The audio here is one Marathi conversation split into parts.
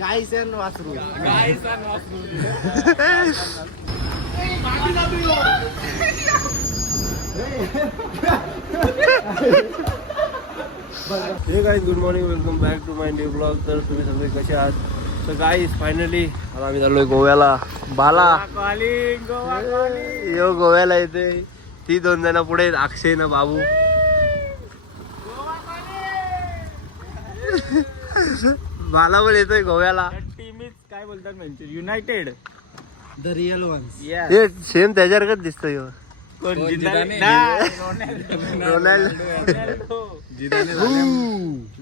गाईस अँड वासरू. Hey guys good morning, welcome back to my new blog. तर तुम्ही सगळे कसे आहात? तर गाईज फायनली आता आम्ही चाललोय गोव्याला. बाला यो गोव्याला येते. ती 2 जण पुढे आहेत, अक्षय ना बाबू. बाला पण येतोय गोव्याला. टीम इज काय बोलतात म्हणजे युनायटेड द रिअल वन्स. हे सेम त्याच्यासारखंच दिसतोय ह्यो.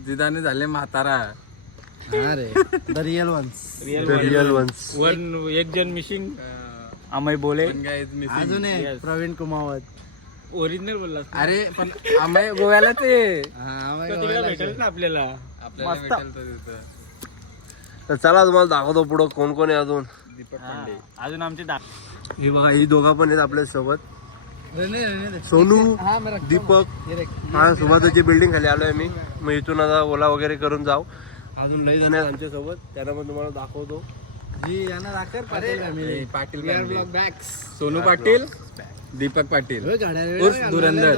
जिदाने झाले म्हातारा. अरे the real ones. Real ones. एक जण मिसिंग अमय बोले. अजून प्रवीण कुमावत. ओरिजिनल बोलला. अरे पण आम्ही गोव्यालाच आहे. भेटेल ना आपल्याला. मस्त. तर चला तुम्हाला दाखवतो पुढं कोण कोण आहे अजून. दीपक पांडे. अजून आमचे हे बघा, ही दोघा पण आहेत आपल्या सोबत. सोनू, दीपक. हा सुभाताची बिल्डिंग खाली आलोय मी. मग इथून आता ओला वगैरे करून जाऊ. अजून लई जण आहेत आमच्या सोबत, त्यांना पण तुम्हाला दाखवतो. जी यांना दाखर पाटील सोनू पाटील, दीपक पाटील उर्फ धुरंधर.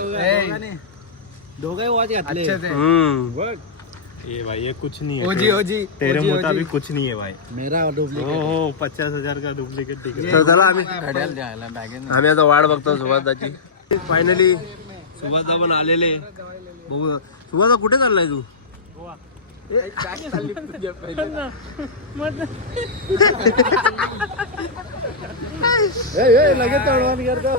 दोघे वॉच घातले. ये भाई ये कुछ नहीं है. ओजी तेरे मुताबिक कुछ नहीं है भाई. मेरा डुप्लिकेट. हो 50,000 का डुप्लिकेट तिकीट. तर चला आम्ही आता वाट बघतो सुभाताची. फायनली सुभाता पण आलेले. बघू सुभाता कुठे चाललाय तू? लगेच तोडवान करतो.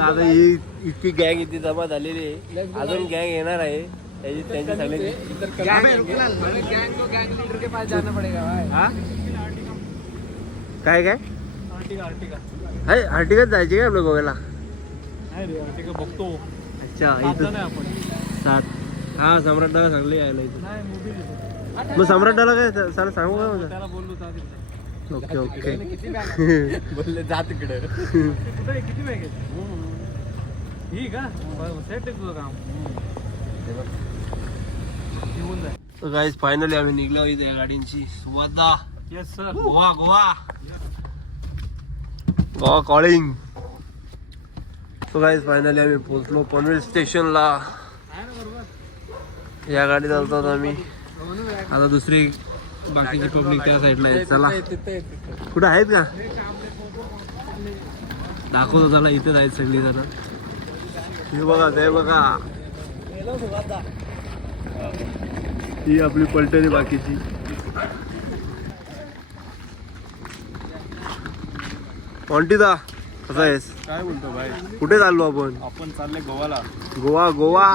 आता ही इतकी गँग इथे जमा झालेली आहे. अजून गँग येणार आहे. त्यांची सगळ्यांची काय काय अर्टिगात जायची काय आपल्या गोव्याला? बघतो. अच्छा इथं 7. हा सम्राटाला सांगले यायला इथे. मग सम्राटाला काय साला सांगू का माझं? त्याला बोललो. Okay okay. बोलले जा तिकडे. किती बॅग आहेत? ही का सेट आहे तुझं काम. गाईज फायनली आम्ही निघलो इथे या गाडींची. सुभाता. Yes sir. Goa Goa Goa calling. So guys finally आम्ही पोहोचलो पनवेल स्टेशनला. या गाडीत चालतात आम्ही. आता दुसरी बाकीची पब्लिक त्या साईडला आहे. चला कुठं आहेत का दाखवतो. चला इथेच आहेत सगळी जण. हे बघा ते बघा, ही आपली पलटणी बाकीची. ऑन्टीदा कसा आहेस? काय बोलतो भाई? कुठे चाललो आपण? आपण चालले गोवाला. गोवा गोवा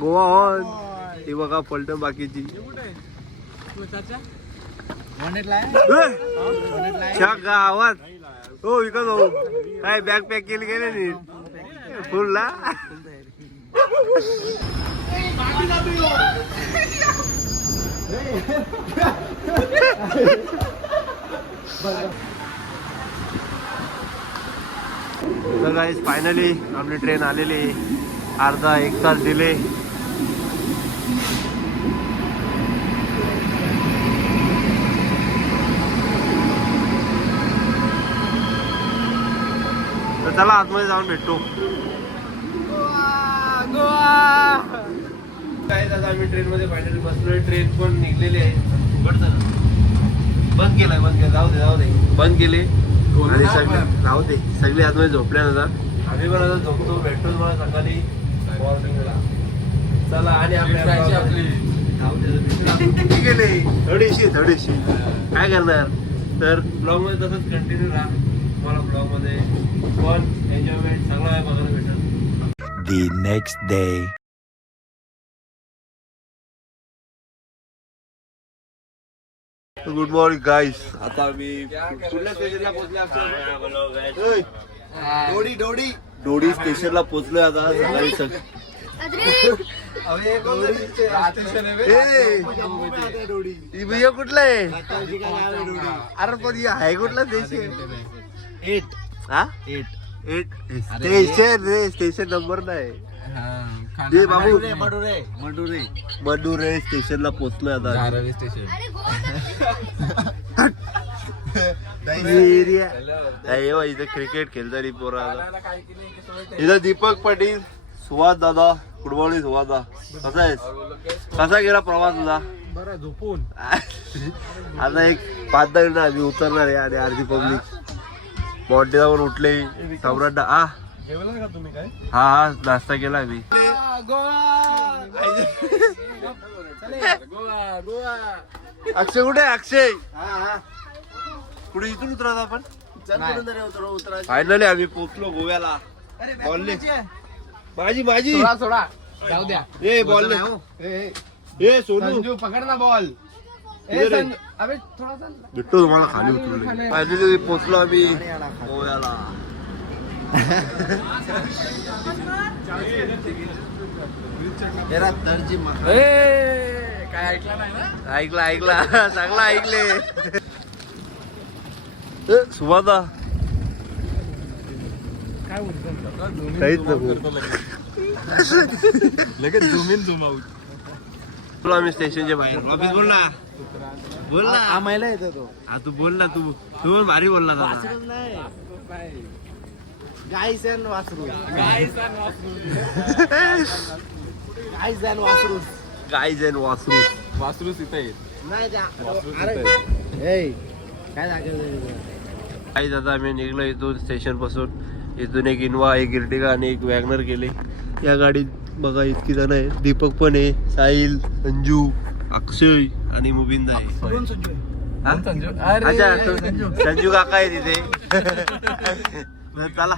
गोवा ऑन. ही बघा पलटण बाकीची. गावात हो विकत भाऊ काय बॅग पॅक केली गेले नीट फुल ला. तर गाईज फायनली आपली ट्रेन आलेली. अर्धा 1 तास डिले. तर चला आतमध्ये जाऊन भेटतो. काय दादा आम्ही ट्रेन मध्ये फायनली बसलोय. ट्रेन पण निघलेली आहे. बंद केलाय जाऊ दे बंद केले. आणि सगळे राहू दे सगळे आतमध्ये झोपल्यानंतर आम्ही पण आता झोपतो. भेटतो मला सकाळी मॉर्निंगला. चला आणि आपली गेले थोडीशी काय करणार. तर ब्लॉग मध्ये तसंच कंटिन्यू राहा. तुम्हाला ब्लॉग मध्ये पण एन्जॉयमेंट सगळं आहे बघायला भेटेल. The next day. Good morning guys. आता आम्ही कुठल्या स्टेशनला पोहोचले? डोडी स्टेशनला पोहोचलोय आता. सकाळी कुठलं आहे? अरे पण आहे कुठला स्टेशन? 8 स्टेशन रे. स्टेशन नंबर नाही. ते बाबू मडुरे स्टेशनला पोहोचलोय आता धारावी स्टेशन. इथं क्रिकेट खेळतानी पोरा इथं दीपक पाटील, सुहास दादा. गुड मॉर्निंग सुहास दादा, कसा आहेस? कसा गेला प्रवास तुझा? बरं झोपून आता एक 5-10 मिनिटं आम्ही उतरणार आहे आणि अर्धी पब्लिक बॉडी जाऊन उठले. सम्राट हा जेवला का तुम्ही काय? हा नाश्ता केला आम्ही. अक्षय कुठे आहे? अक्षय कुठे? इथून उतरत आपण. फायनली आम्ही पोहोचलो गोव्याला. बॉलने माझी सोडा जाऊ द्या. ए बॉल ए सोनू पकड ना बॉल. अबे थोडा भेटतो तुम्हाला खाली उतरले. फायनली पोहोचलो आम्ही गोव्याला. काय ऐकला नाही ना? ऐकला चांगला ऐकले. सुवादा काहीच नको. लगेच झूम इन झूम आउट. बोला आम्ही स्टेशनच्या बाहेर. ऑफिस बोल ना आम्हाला येतो तो. हा तू बोल ना. तू पण भारी बोलला दादा. गाईस अँड वासरू. गाईज अँड वासरू. वासरूच इथे येत. काही आता आम्ही निघलो इथून स्टेशन पासून. इथून एक इनोवा, एक इर्टिगा आणि एक वॅगनर गेले. या गाडीत बघा इतकी जण आहे. दीपक पण आहे, साहिल, संजू, अक्षय आणि मुबिंदा आहे. हा? अच्छा संजू काका आहे तिथे. चला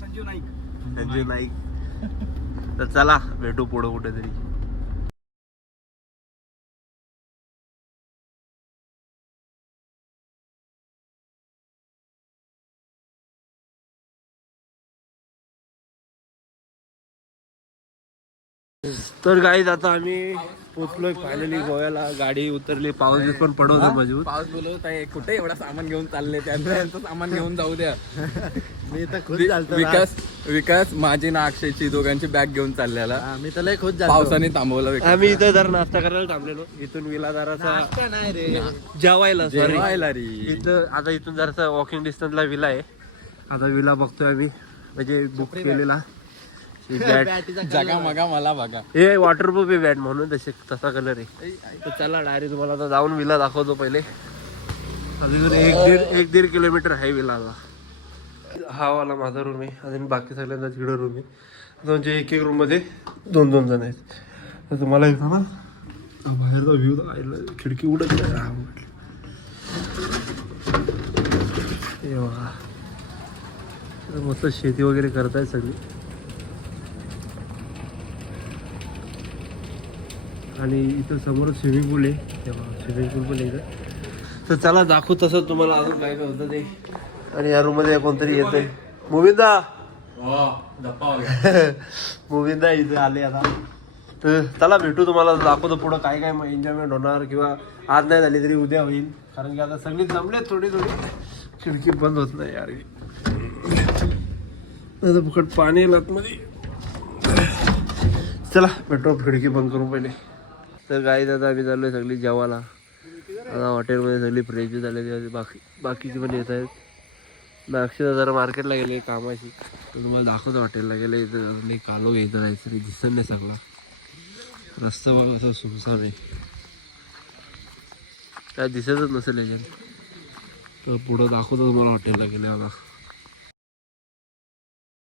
संजू नाईक. तर चला भेटू पुढं कुठेतरी. तर गाईज आता आम्ही पोचलोय फायनली गोव्याला. गाडी उतरली. पाऊस पण पडवतो मजबूत. पाऊस बोलवत आहे. कुठे एवढा सामान घेऊन चालले? त्यांचं सामान घेऊन जाऊ द्या. मी तर खुश विकास माझी ना अक्षयची दोघांची बॅग घेऊन चाललेला. मी तर लय खुश पावसाने थांबवलं विकास. आम्ही इथं जरा नाश्ता करायला थांबलेलो. इथून विलादाराचा नाही रे. जेवायला जेवायला रे. इथं आता इथून जरासा वॉकिंग डिस्टन्सला विला आहे. आता विला बघतोय आम्ही, म्हणजे बुक केलेला. जगा मगा मला बघा. हे वॉटरप्रूफ आहे बॅट म्हणून तसा कलर आहे. तर चला डायरेक्ट तुम्हाला आता जाऊन विला दाखवतो. पहिले अजून 1-1.5 किलोमीटर आहे विलाला. हा वाला माझा रूम आहे. अजून बाकी सगळ्यांचा तिकडं रूम आहे. म्हणजे एक रूम मध्ये 2-2 जण आहेत. तर तुम्हाला येतो ना बाहेरचा व्ह्यू दाखवायला. खिडकी उडत मस्त शेती वगैरे करतायत सगळी. आणि इथं समोर स्विमिंग पूल आहे. तेव्हा स्विमिंग पूल पण इथं. तर चला दाखवू तसं तुम्हाला अजून काय काय होतं ते. आणि या रूम मध्ये कोणतरी येतंय. मुविंदा मुविंदा इथे आले आता. तर चला भेटू. तुम्हाला दाखवतो पुढं काय काय एन्जॉयमेंट होणार. किंवा आज नाही झाली तरी उद्या होईल. कारण की आता सगळी जमले थोडी. खिडकी बंद होत नाही यार. आता फुकट पाणी मध्ये. चला भेटू. खिडकी बंद करू पहिले. तर गाईज आता आम्ही चाललोय सगळी जेवायला. आता हॉटेलमध्ये सगळी फ्रेश झाले. बाकीचे पण येत आहेत. अक्षय जरा मार्केटला गेले कामाशी. तर तुम्हाला दाखवतो हॉटेलला गेले. इथं कालो घ्यायचं जायचं तरी दिसत नाही. सगळा रस्ता बघा असं सुमसाम आहे. काय दिसतच नसेल याच्यात. तर पुढं दाखवतो तुम्हाला हॉटेलला गेले. आता